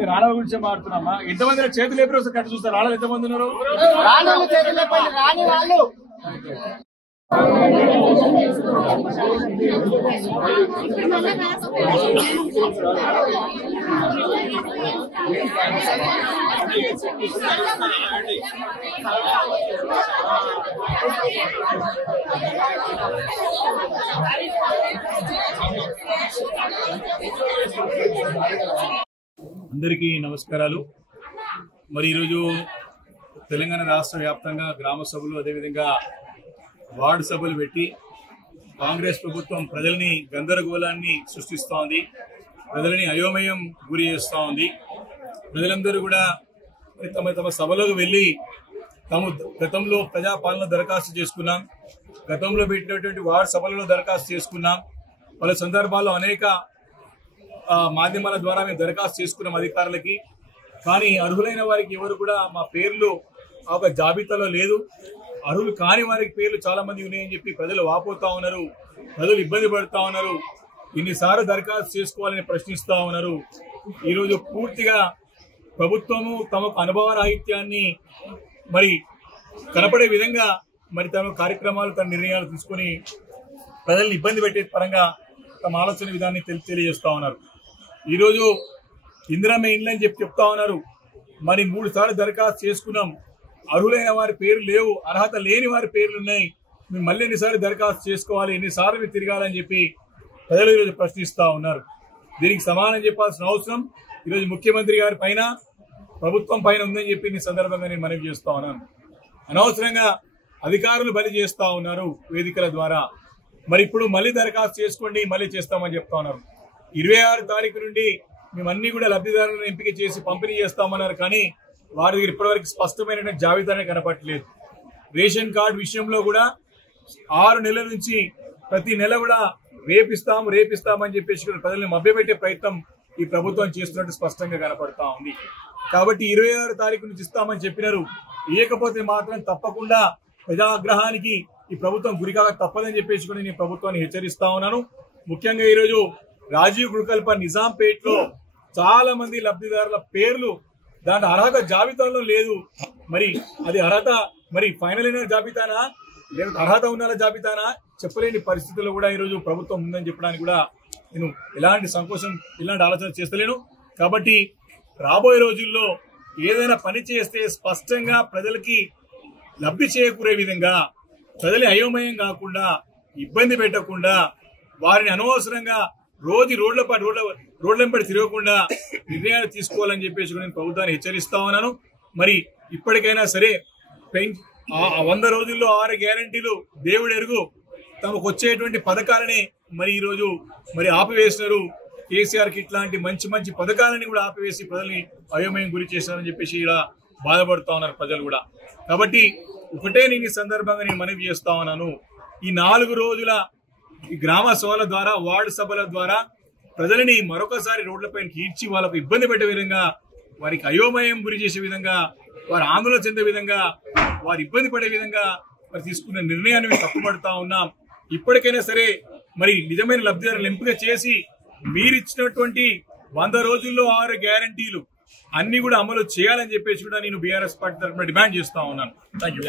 అదే రాణాల గురించి మాట్లాడుతున్నామా? ఎంతమంది చేతులు లేపి వస్తే కట్టు చూస్తారు. రాణాలు ఎంతమంది ఉన్నారు? అందరికీ నమస్కారాలు. మరి ఈరోజు తెలంగాణ రాష్ట్ర వ్యాప్తంగా గ్రామ సభలు అదేవిధంగా వార్డు సభలు పెట్టి కాంగ్రెస్ ప్రభుత్వం ప్రజల్ని గందరగోళాన్ని సృష్టిస్తూ ఉంది, ప్రజలని అయోమయం గురి చేస్తూ ఉంది. ప్రజలందరూ కూడా తమ తమ సభలకు వెళ్ళి తాము గతంలో ప్రజాపాలన దరఖాస్తు చేసుకున్నాం, గతంలో పెట్టినటువంటి వార్డు సభలలో దరఖాస్తు చేసుకున్నాం, పలు సందర్భాల్లో అనేక మాధ్యమాల ద్వారా మేము దరఖాస్తు చేసుకున్నాం అధికారులకి. కానీ అర్హులైన వారికి ఎవరు కూడా మా పేర్లు ఒక జాబితాలో లేదు. అర్హులు కాని వారికి పేర్లు చాలా మంది ఉన్నాయని చెప్పి ప్రజలు వాపోతా ఉన్నారు, ప్రజలు ఇబ్బంది పడుతూ ఉన్నారు. ఇన్నిసార్లు దరఖాస్తు చేసుకోవాలని ప్రశ్నిస్తూ ఉన్నారు. ఈరోజు పూర్తిగా ప్రభుత్వము తమకు అనుభవ రాహిత్యాన్ని మరి కనపడే విధంగా మరి తమ కార్యక్రమాలు తన నిర్ణయాలు తీసుకుని ప్రజల్ని ఇబ్బంది పెట్టే పరంగా తమ ఆలోచన విధాన్ని తెలియజేస్తా ఉన్నారు. ఈరోజు ఇందిరమ్మ ఇండ్లు అని చెప్తా ఉన్నారు. మరి 3 సార్లు దరఖాస్తు చేసుకున్నాం, అర్హులైన వారి పేర్లు లేవు, అర్హత లేని వారి పేర్లు ఉన్నాయి, మేము మళ్ళీ ఎన్నిసార్లు దరఖాస్తు చేసుకోవాలి, ఎన్నిసార్లు మీరు తిరగాలని చెప్పి ప్రజలు ఈరోజు ప్రశ్నిస్తూ ఉన్నారు. దీనికి సమాధానం చెప్పాల్సిన అవసరం ఈరోజు ముఖ్యమంత్రి గారి పైన ప్రభుత్వం పైన ఉందని చెప్పి ఈ సందర్భంగా నేను మనవి చేస్తా ఉన్నాను. అనవసరంగా అధికారులు బలి చేస్తా ఉన్నారు వేదికల ద్వారా. మరి ఇప్పుడు మళ్ళీ దరఖాస్తు చేసుకోండి, మళ్ళీ చేస్తామని చెప్తా ఉన్నారు. 26 తారీఖు నుండి మేమన్నీ కూడా లబ్ధిదారులను ఎంపిక చేసి పంపిణీ చేస్తామన్నారు. కానీ వారి దగ్గర ఇప్పటివరకు స్పష్టమైన జాబితానే కనపట్టలేదు. రేషన్ కార్డు విషయంలో కూడా 6 నెలల నుంచి ప్రతి నెల కూడా రేపిస్తామని చెప్పేసి ప్రజల్ని మభ్యపెట్టే ప్రయత్నం ఈ ప్రభుత్వం చేస్తున్నట్టు స్పష్టంగా కనపడతా ఉంది. కాబట్టి 26 తారీఖు నుంచి ఇస్తామని చెప్పినారు, ఇవ్వకపోతే మాత్రం తప్పకుండా ప్రజాగ్రహానికి ఈ ప్రభుత్వం గురికాక తప్పదని చెప్పేసి కూడా నేను ప్రభుత్వాన్ని హెచ్చరిస్తా ఉన్నాను. ముఖ్యంగా ఈరోజు రాజీవ్ గృహకల్ప నిజాంపేట్లో చాలా మంది లబ్ధిదారుల పేర్లు దాంట్లో అర్హత జాబితాలో లేదు. మరి అది అర్హత మరి ఫైనల్ అయిన జాబితానా లేదా అర్హత ఉన్న జాబితానా చెప్పలేని పరిస్థితుల్లో కూడా ఈరోజు ప్రభుత్వం ఉందని చెప్పడానికి కూడా నేను ఎలాంటి సంకోచం ఇలాంటి ఆలోచన చేస్తలేను. కాబట్టి రాబోయే రోజుల్లో ఏదైనా పని చేస్తే స్పష్టంగా ప్రజలకి లబ్ధి చేకూరే విధంగా, ప్రజలు అయోమయం కాకుండా, ఇబ్బంది పెట్టకుండా, వారిని అనవసరంగా రోడ్లెంబడి తిరగకుండా నిర్ణయాలు తీసుకోవాలని చెప్పేసి నేను ప్రభుత్వాన్ని హెచ్చరిస్తా ఉన్నాను. మరి ఇప్పటికైనా సరే 100 రోజుల్లో 6 గ్యారంటీలు దేవుడు ఎరుగు తమకు వచ్చేటువంటి పథకాలని మరి ఈరోజు మరి ఆపివేసినారు. కేసీఆర్కి ఇట్లాంటి మంచి పథకాలని కూడా ఆపివేసి ప్రజల్ని అయోమయం గురి చేశారని చెప్పేసి ఇలా బాధపడుతా ఉన్నారు ప్రజలు కూడా. కాబట్టి ఒకటే నేను ఈ సందర్భంగా నేను మనవి చేస్తా ఉన్నాను, ఈ 4 రోజుల ఈ గ్రామ సభల ద్వారా వార్డు సభల ద్వారా ప్రజలని మరొకసారి రోడ్లపైన ఈడ్చి వాళ్ళకు ఇబ్బంది పెట్టే విధంగా, వారికి అయోమయం గురి చేసే విధంగా, వారు ఆందోళన చెందే విధంగా, వారు ఇబ్బంది పడే విధంగా మరి తీసుకున్న నిర్ణయాన్ని మేము తప్పుపడతా ఉన్నాం. ఇప్పటికైనా సరే మరి నిజమైన లబ్ధిదారులను ఎంపిక చేసి మీరిచ్చినటువంటి 100 రోజుల్లో 6 గ్యారంటీలు అన్ని కూడా అమలు చేయాలని చెప్పేసి కూడా నేను బీఆర్ఎస్ పార్టీ తరఫున డిమాండ్ చేస్తా ఉన్నాను. Thank you.